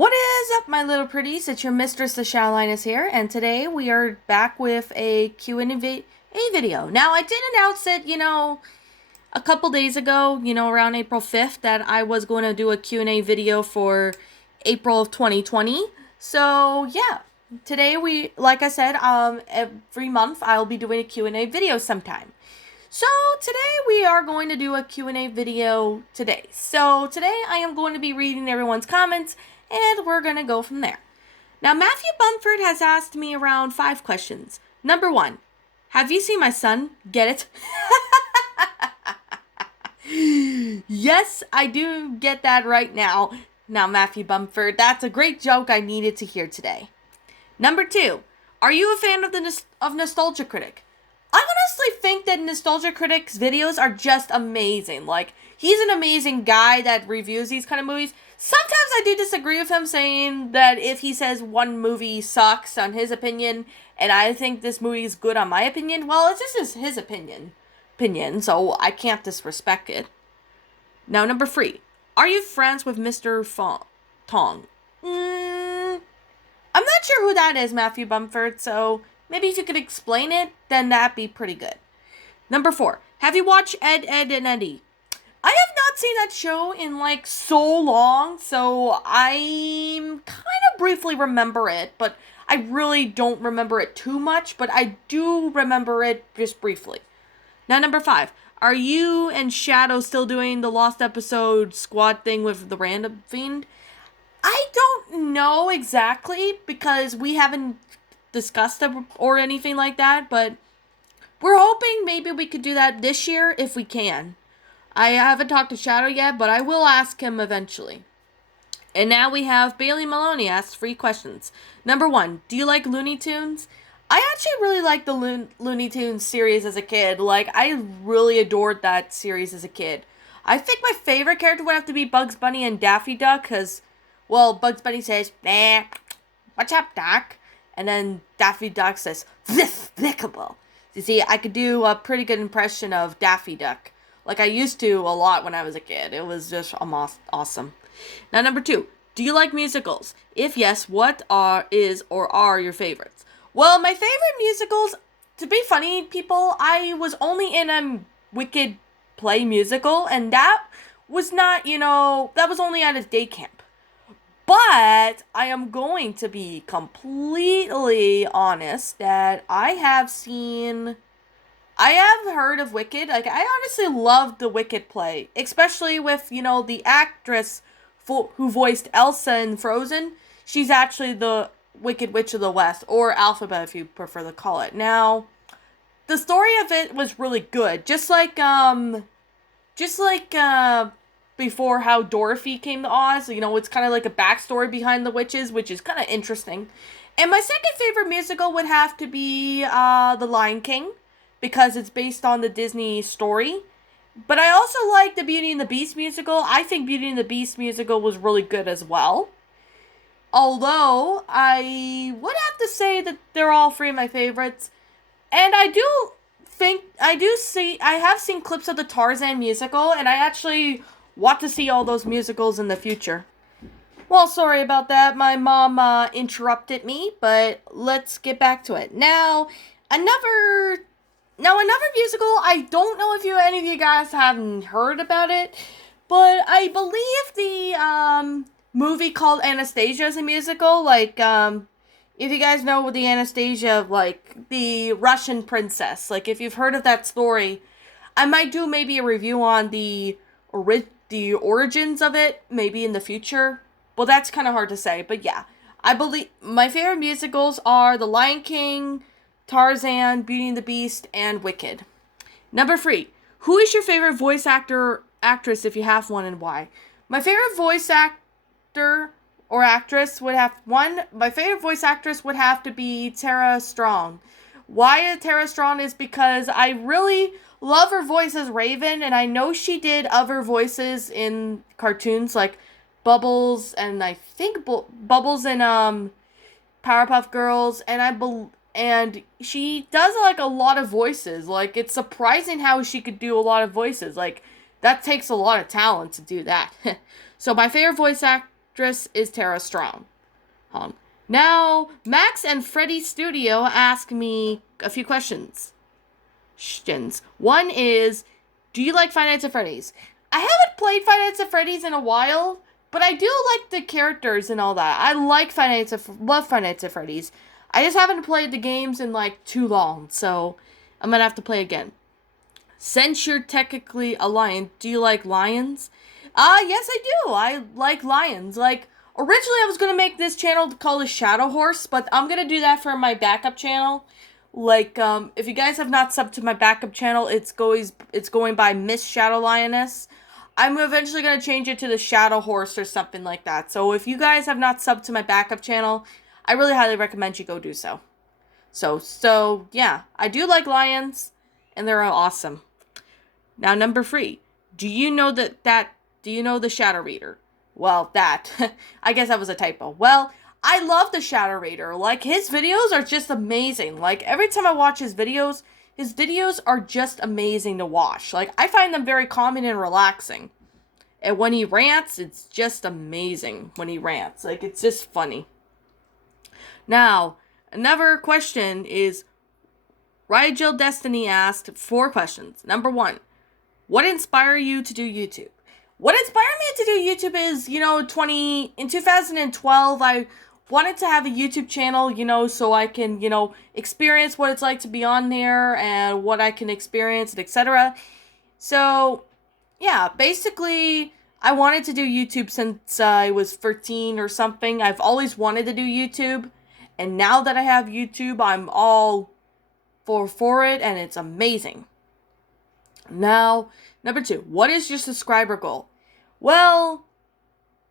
What is up, my little pretties? It's your mistress, the Shadowliness here, and today we are back with a Q&A video. Now, I did announce it, a couple days ago, around April 5th, that I was going to do a Q&A video for April of 2020. So, yeah, today like I said, every month I'll be doing a Q&A video sometime. So today we are going to do a Q&A video today. So today I am going to be reading everyone's comments and we're going to go from there. Now Matthew Bumford has asked me around 5 questions. Number 1, have you seen my son? Get it? Yes, I do get that right now. Now Matthew Bumford, that's a great joke I needed to hear today. Number 2, are you a fan of Nostalgia Critic? I honestly think that Nostalgia Critic's videos are just amazing. Like, he's an amazing guy that reviews these kind of movies. Sometimes I do disagree with him, saying that if he says one movie sucks on his opinion, and I think this movie is good on my opinion, well, it's just his opinion, so I can't disrespect it. Now, number 3, are you friends with Mr. Tong? I'm not sure who that is, Matthew Bumford, so maybe if you could explain it, then that'd be pretty good. Number 4, have you watched Ed, Edd n Eddy? I have not seen that show in so long, so I kind of briefly remember it, but I really don't remember it too much, but I do remember it just briefly. Now, number 5, are you and Shadow still doing the Lost episode squad thing with the Random Fiend? I don't know exactly, because we haven't discussed it or anything like that, but we're hoping maybe we could do that this year if we can. I haven't talked to Shadow yet, but I will ask him eventually. And now we have Bailey Maloney asks 3 questions. Number 1, do you like Looney Tunes? I actually really liked the Looney Tunes series as a kid. I really adored that series as a kid. I think my favorite character would have to be Bugs Bunny and Daffy Duck, because, well, Bugs Bunny says, "Nah, what's up, Doc?" And then Daffy Duck says, "Despicable." You see, I could do a pretty good impression of Daffy Duck. I used to a lot when I was a kid. It was just awesome. Now, number 2, do you like musicals? If yes, what are your favorites? Well, my favorite musicals, to be funny, people, I was only in a Wicked play musical, and that was not, that was only at a day camp. But I am going to be completely honest that I have heard of Wicked. I honestly loved the Wicked play, especially with, the actress who voiced Elsa in Frozen. She's actually the Wicked Witch of the West, or Alphabet if you prefer to call it. Now, the story of it was really good. Just like before how Dorothy came to Oz, it's kind of like a backstory behind the witches, which is kind of interesting. And my second favorite musical would have to be The Lion King, because it's based on the Disney story. But I also like the Beauty and the Beast musical. I think Beauty and the Beast musical was really good as well. Although, I would have to say that they're all 3 of my favorites. And I have seen clips of the Tarzan musical, and I actually want to see all those musicals in the future. Well, sorry about that. My mom interrupted me, but let's get back to it. Now, another musical, I don't know if any of you guys haven't heard about it, but I believe the movie called Anastasia is a musical. If you guys know the Anastasia, the Russian princess, if you've heard of that story, I might do maybe a review on the origins of it, maybe in the future. Well, that's kind of hard to say, but yeah. I believe my favorite musicals are The Lion King, Tarzan, Beauty and the Beast, and Wicked. Number 3, who is your favorite voice actress if you have one, and why? My favorite voice actor or actress would have my favorite voice actress would have to be Tara Strong. Why Tara Strong is because I really love her voice as Raven, and I know she did other voices in cartoons like Bubbles, and I think Bubbles in Powerpuff Girls, and she does a lot of voices. It's surprising how she could do a lot of voices. That takes a lot of talent to do that. So my favorite voice actress is Tara Strong. Now, Max and Freddy Studio ask me a few questions. One is, do you like Five Nights at Freddy's? I haven't played Five Nights at Freddy's in a while, but I do like the characters and all that. I like love Five Nights at Freddy's. I just haven't played the games in like too long, so I'm gonna have to play again. Since you're technically a lion, do you like lions? Yes I do. I like lions. Like, originally I was gonna make this channel called a Shadow Horse, but I'm gonna do that for my backup channel. Like, if you guys have not subbed to my backup channel, it's going by Miss Shadow Lioness. I'm eventually going to change it to the Shadow Horse or something like that. So if you guys have not subbed to my backup channel, I really highly recommend you go do so. So yeah, I do like lions, and they're awesome. Now, number 3. Do you know do you know the Shadow Reader? Well, I guess that was a typo. Well, I love the Shadow Reader. Like, his videos are just amazing. Like, every time I watch his videos are just amazing to watch. Like, I find them very calming and relaxing. And when he rants, it's just amazing when he rants. Like, it's just funny. Now, another question is, Rigel Destiny asked 4 questions. Number 1, what inspired you to do YouTube? What inspired me to do YouTube is, in 2012, I wanted to have a YouTube channel, so I can, experience what it's like to be on there and what I can experience, and etc. So, yeah, basically, I wanted to do YouTube since I was 13 or something. I've always wanted to do YouTube, and now that I have YouTube, I'm all for it, and it's amazing. Now, number 2, what is your subscriber goal? Well,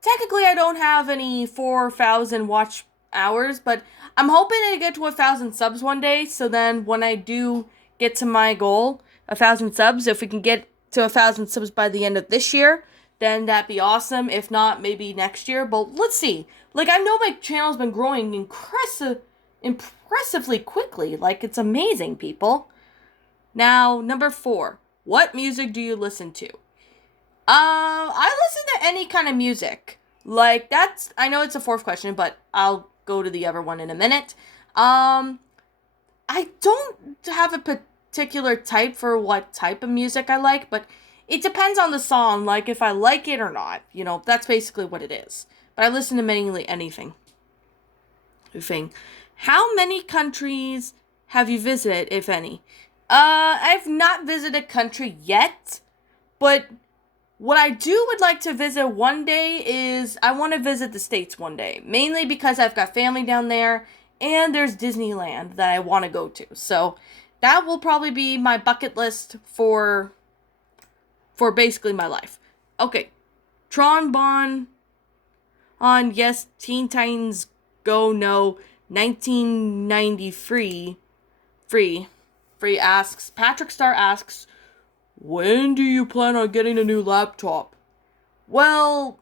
technically, I don't have any 4,000 watch hours, but I'm hoping to get to 1,000 subs one day. So then when I do get to my goal, 1,000 subs, if we can get to 1,000 subs by the end of this year, then that'd be awesome. If not, maybe next year. But let's see. Like, I know my channel's been growing impressively quickly. Like, it's amazing, people. Now, number 4. What music do you listen to? I listen to any kind of music. Like, I know it's a 4th question, but I'll go to the other one in a minute. I don't have a particular type for what type of music I like, but it depends on the song, like if I like it or not. That's basically what it is. But I listen to mainly anything. How many countries have you visited, if any? I've not visited a country yet, but what I would like to visit one day is I want to visit the States one day. Mainly because I've got family down there, and there's Disneyland that I want to go to. So that will probably be my bucket list for basically my life. Okay. Tron Bon on yes, Teen Titans Go no, 1993 free asks, Patrick Star asks, when do you plan on getting a new laptop? Well,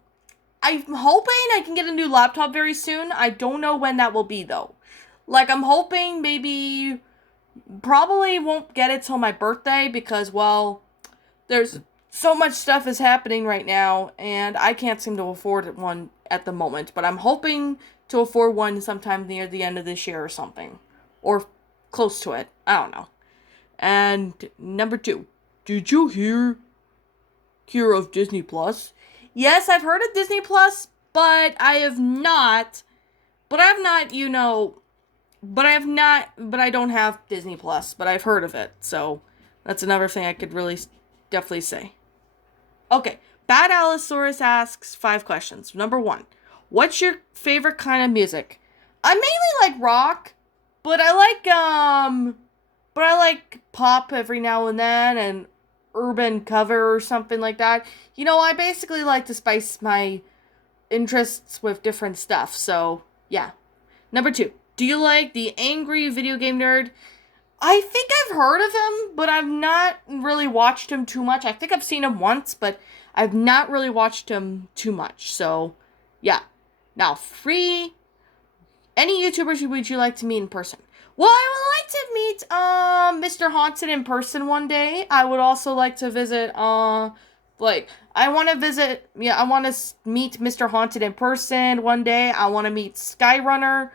I'm hoping I can get a new laptop very soon. I don't know when that will be, though. Like, I'm hoping probably won't get it till my birthday because, well, there's so much stuff is happening right now, and I can't seem to afford one at the moment. But I'm hoping to afford one sometime near the end of this year or something. Or close to it. I don't know. And number 2. Did you hear of Disney Plus? Yes, I've heard of Disney Plus, but I don't have Disney Plus, but I've heard of it. So that's another thing I could really definitely say. Okay, Bad Allosaurus asks 5 questions. Number 1, what's your favorite kind of music? I mainly like rock, but I like pop every now and then, and urban cover or something like that. I basically like to spice my interests with different stuff, so yeah. Number 2, do you like the Angry Video Game Nerd? I think I've heard of him, but I've not really watched him too much. I think I've seen him once, but I've not really watched him too much, so yeah. Now, 3, any YouTubers would you like to meet in person? Well, I would like to meet Mr. Haunted in person one day. I would also like to visit Like, I want to visit, I want to meet Mr. Haunted in person one day. I want to meet Skyrunner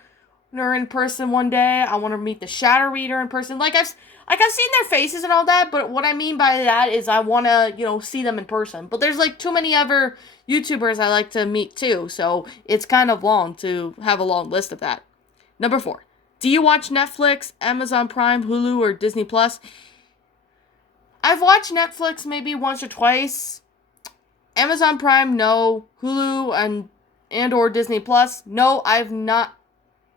in person one day. I want to meet the Shadow Reader in person. I've seen their faces and all that, but what I mean by that is I want to, see them in person. But there's like too many other YouTubers I like to meet too, so it's kind of long to have a long list of that. Number 4. Do you watch Netflix, Amazon Prime, Hulu, or Disney Plus? I've watched Netflix maybe once or twice. Amazon Prime, no. Hulu and or Disney Plus, no. I've not.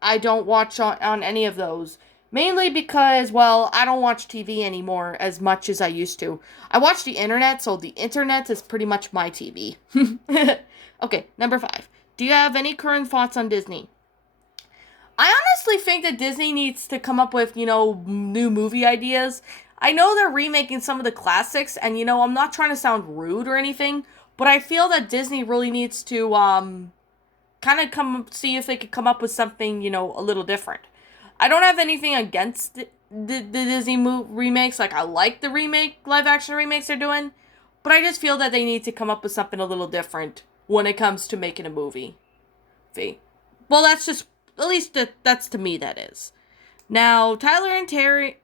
I don't watch on any of those. Mainly because, well, I don't watch TV anymore as much as I used to. I watch the internet, so the internet is pretty much my TV. Okay, number 5. Do you have any current thoughts on Disney? I honestly think that Disney needs to come up with, new movie ideas. I know they're remaking some of the classics, and, I'm not trying to sound rude or anything, but I feel that Disney really needs to, kind of see if they could come up with something, a little different. I don't have anything against the Disney remakes. Like, I like the live action remakes they're doing, but I just feel that they need to come up with something a little different when it comes to making a movie. Well, that's just, at least that's to me, that is. Now, Tyler and Terry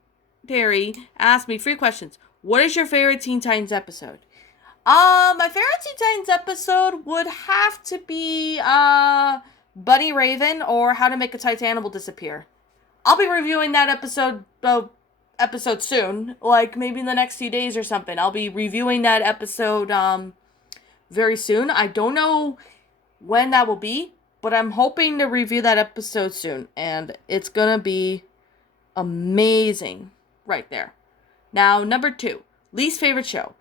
asked me 3 questions. What is your favorite Teen Titans episode? My favorite Teen Titans episode would have to be, Bunny Raven or How to Make a Titanimal Disappear. I'll be reviewing that episode soon, like maybe in the next few days or something. I'll be reviewing that episode, very soon. I don't know when that will be, but I'm hoping to review that episode soon, and it's gonna be amazing right there. Now, number 2, least favorite show.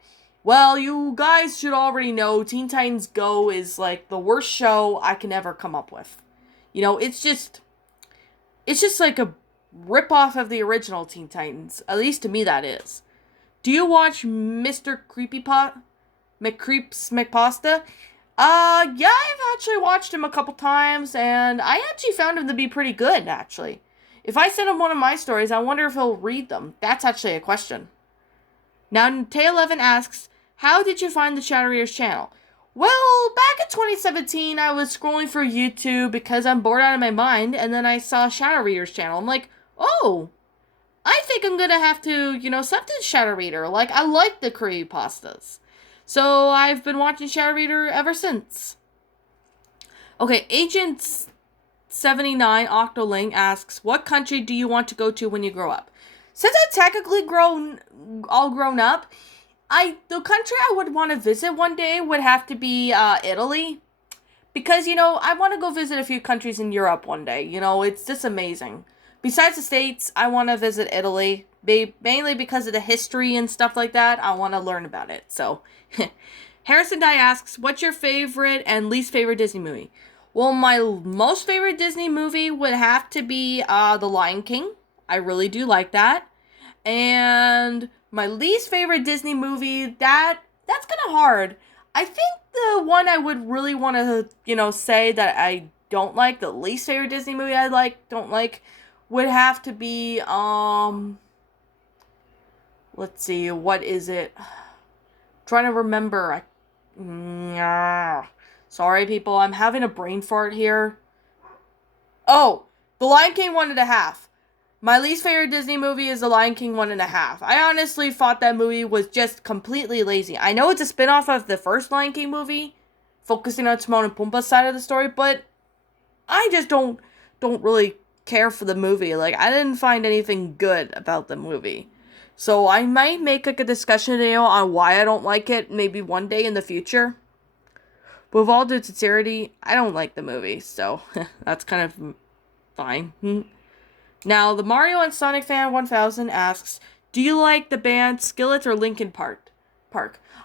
Well, you guys should already know Teen Titans Go is like the worst show I can ever come up with. It's just like a rip-off of the original Teen Titans. At least to me, that is. Do you watch Mr. McCreeps McPasta? Yeah, I've actually watched him a couple times, and I actually found him to be pretty good, actually. If I send him one of my stories, I wonder if he'll read them. That's actually a question. Now, Tay11 asks, how did you find the Shadow Readers channel? Well, back in 2017, I was scrolling through YouTube because I'm bored out of my mind, and then I saw Shadow Readers channel. I'm like, oh, I think I'm gonna have to, sub to Shadow Reader. Like, I like the creepypastas. So, I've been watching Shadow Reader ever since. Okay, Agent 79 Octoling asks, what country do you want to go to when you grow up? Since I'm technically all grown up, the country I would want to visit one day would have to be Italy. Because, I want to go visit a few countries in Europe one day. It's just amazing. Besides the States, I want to visit Italy. Mainly because of the history and stuff like that. I want to learn about it. So, Harrison Dye asks, what's your favorite and least favorite Disney movie? Well, my most favorite Disney movie would have to be The Lion King. I really do like that. And my least favorite Disney movie, that's kind of hard. I think the one I would really want to, say that I don't like, the least favorite Disney movie don't like, would have to be, let's see, what is it? Trying to remember. Sorry, people, I'm having a brain fart here. Oh, The Lion King 1.5. My least favorite Disney movie is The Lion King 1.5. I honestly thought that movie was just completely lazy. I know it's a spin-off of the first Lion King movie, focusing on Timon and Pumbaa's side of the story, but I just don't really care for the movie. Like, I didn't find anything good about the movie. So I might make like a discussion video on why I don't like it maybe one day in the future. But with all due sincerity, I don't like the movie, so that's kind of fine. Now, the Mario and Sonic fan 1000 asks, do you like the band Skillet or Linkin Park?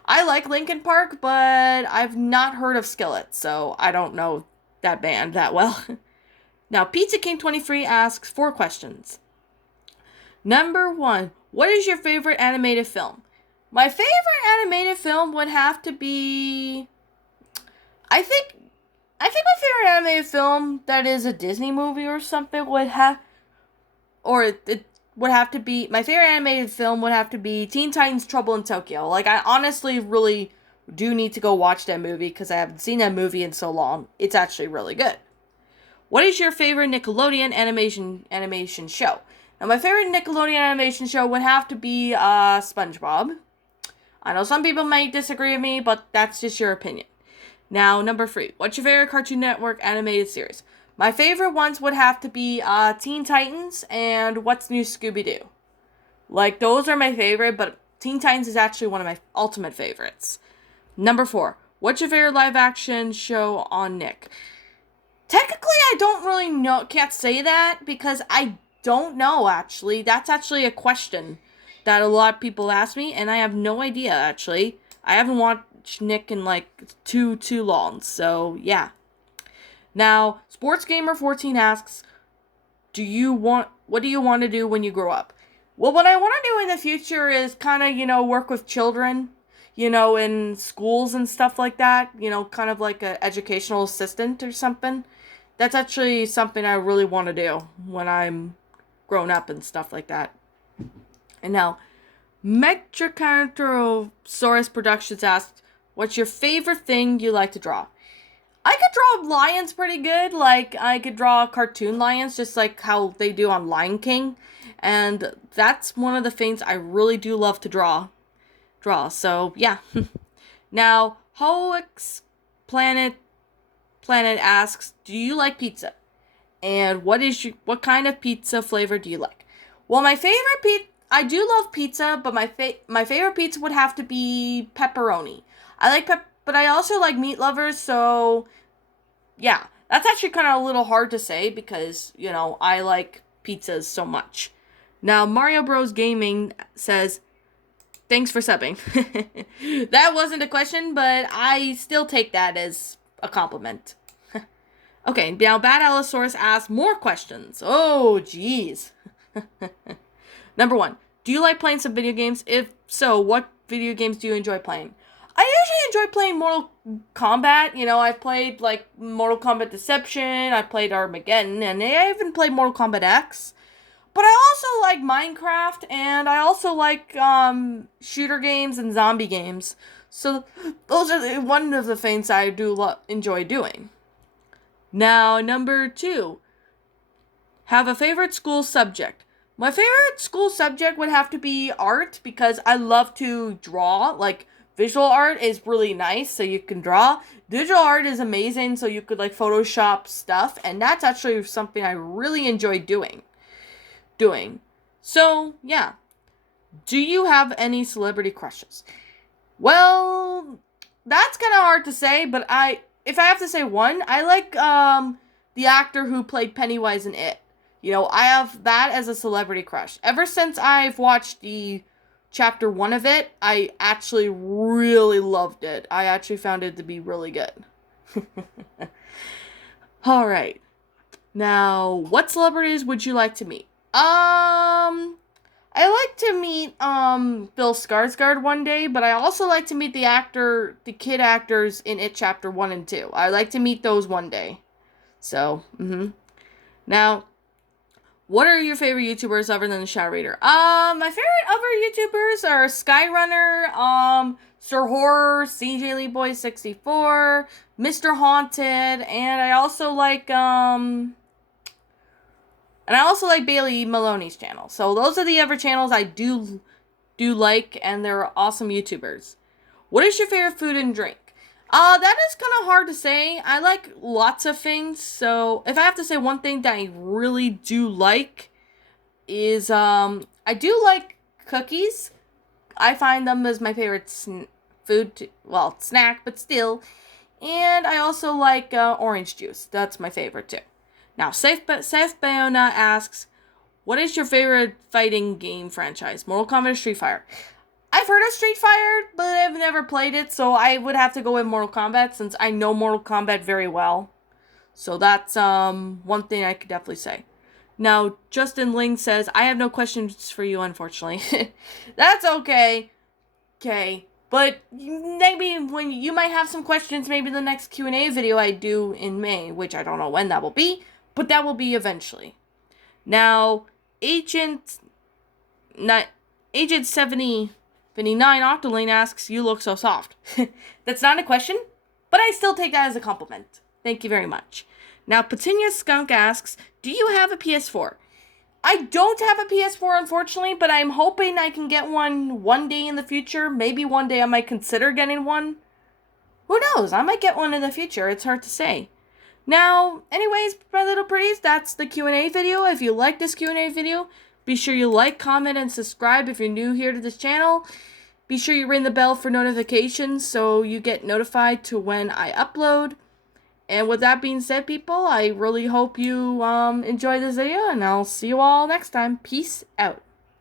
I like Linkin Park, but I've not heard of Skillet, so I don't know that band that well. Now, Pizza King 23 asks 4 questions. Number 1, what is your favorite animated film? My favorite animated film would have to be, I think my favorite animated film that is a Disney movie or something would have to be, my favorite animated film would have to be Teen Titans Trouble in Tokyo. Like, I honestly really, do need to go watch that movie because I haven't seen that movie in so long. It's actually really good. What is your favorite Nickelodeon animation show? Now, my favorite Nickelodeon animation show would have to be SpongeBob. I know some people might disagree with me, but that's just your opinion. Now, number 3. What's your favorite Cartoon Network animated series? My favorite ones would have to be Teen Titans and What's New Scooby-Doo. Like, those are my favorite, but Teen Titans is actually one of my ultimate favorites. Number 4. What's your favorite live-action show on Nick? Technically, I don't really know. Can't say that because I don't know, actually. That's actually a question that a lot of people ask me, and I have no idea, actually. I haven't watched Nick in, like, too long, so, yeah. Now, SportsGamer14 asks, what do you want to do when you grow up? Well, what I want to do in the future is kind of, work with children, in schools and stuff like that, kind of like an educational assistant or something. That's actually something I really want to do when I'm grown up and stuff like that. And now, Metricanthrosaurus Productions asked, what's your favorite thing you like to draw? I could draw lions pretty good. Like, I could draw cartoon lions, just like how they do on Lion King. And that's one of the things I really do love to draw. So, yeah. Now, Hoax Planet asks, do you like pizza? And what kind of pizza flavor do you like? Well, my favorite I do love pizza, but my favorite pizza would have to be pepperoni. I like but I also like meat lovers, so yeah. That's actually kind of a little hard to say because, I like pizzas so much. Now, Mario Bros. Gaming says, thanks for subbing. That wasn't a question, but I still take that as a compliment. Okay, now Bad Allosaurus asks more questions. Oh, jeez. Number 1, do you like playing some video games? If so, what video games do you enjoy playing? I usually enjoy playing Mortal Kombat. I've played, like, Mortal Kombat Deception, I played Armageddon, and I even played Mortal Kombat X. But I also like Minecraft, and I also like shooter games and zombie games. So those are one of the things I do enjoy doing. Now, number 2. Have a favorite school subject. My favorite school subject would have to be art because I love to draw. Like, visual art is really nice, so you can draw. Digital art is amazing, so you could, like, Photoshop stuff. And that's actually something I really enjoy doing. So, yeah. Do you have any celebrity crushes? Well, that's kind of hard to say, but if I have to say one, I like the actor who played Pennywise in It. I have that as a celebrity crush. Ever since I've watched the chapter 1 of it, I actually really loved it. I actually found it to be really good. All right. Now, what celebrities would you like to meet? I like to meet Bill Skarsgård one day, but I also like to meet the kid actors in It Chapter 1 and 2. I like to meet those one day. So, Now, what are your favorite YouTubers other than the Shadow Reader? My favorite other YouTubers are Skyrunner, Sir Horror, CJ Lee Boy 64, Mr. Haunted, and I also like Bailey Maloney's channel. So those are the other channels I do like, and they're awesome YouTubers. What is your favorite food and drink? That is kind of hard to say. I like lots of things. So if I have to say one thing that I really do like is, I do like cookies. I find them as my favorite snack, but still. And I also like orange juice. That's my favorite too. Now, Seth Bayona asks, what is your favorite fighting game franchise? Mortal Kombat or Street Fighter? I've heard of Street Fighter, but I've never played it, so I would have to go with Mortal Kombat since I know Mortal Kombat very well. So that's one thing I could definitely say. Now, Justin Ling says, I have no questions for you, unfortunately. That's okay. Okay. But maybe when you might have some questions, maybe the next Q&A video I do in May, which I don't know when that will be, but that will be eventually. Now, Agent 70 Vinny9 Octolane asks, you look so soft. That's not a question, but I still take that as a compliment. Thank you very much. Now, Petunia Skunk asks, do you have a PS4? I don't have a PS4, unfortunately, but I'm hoping I can get one day in the future. Maybe one day I might consider getting one. Who knows? I might get one in the future. It's hard to say. Now, anyways, my little pretties, that's the Q&A video. If you like this Q&A video, be sure you like, comment, and subscribe if you're new here to this channel. Be sure you ring the bell for notifications so you get notified to when I upload. And with that being said, people, I really hope you enjoy this video, and I'll see you all next time. Peace out.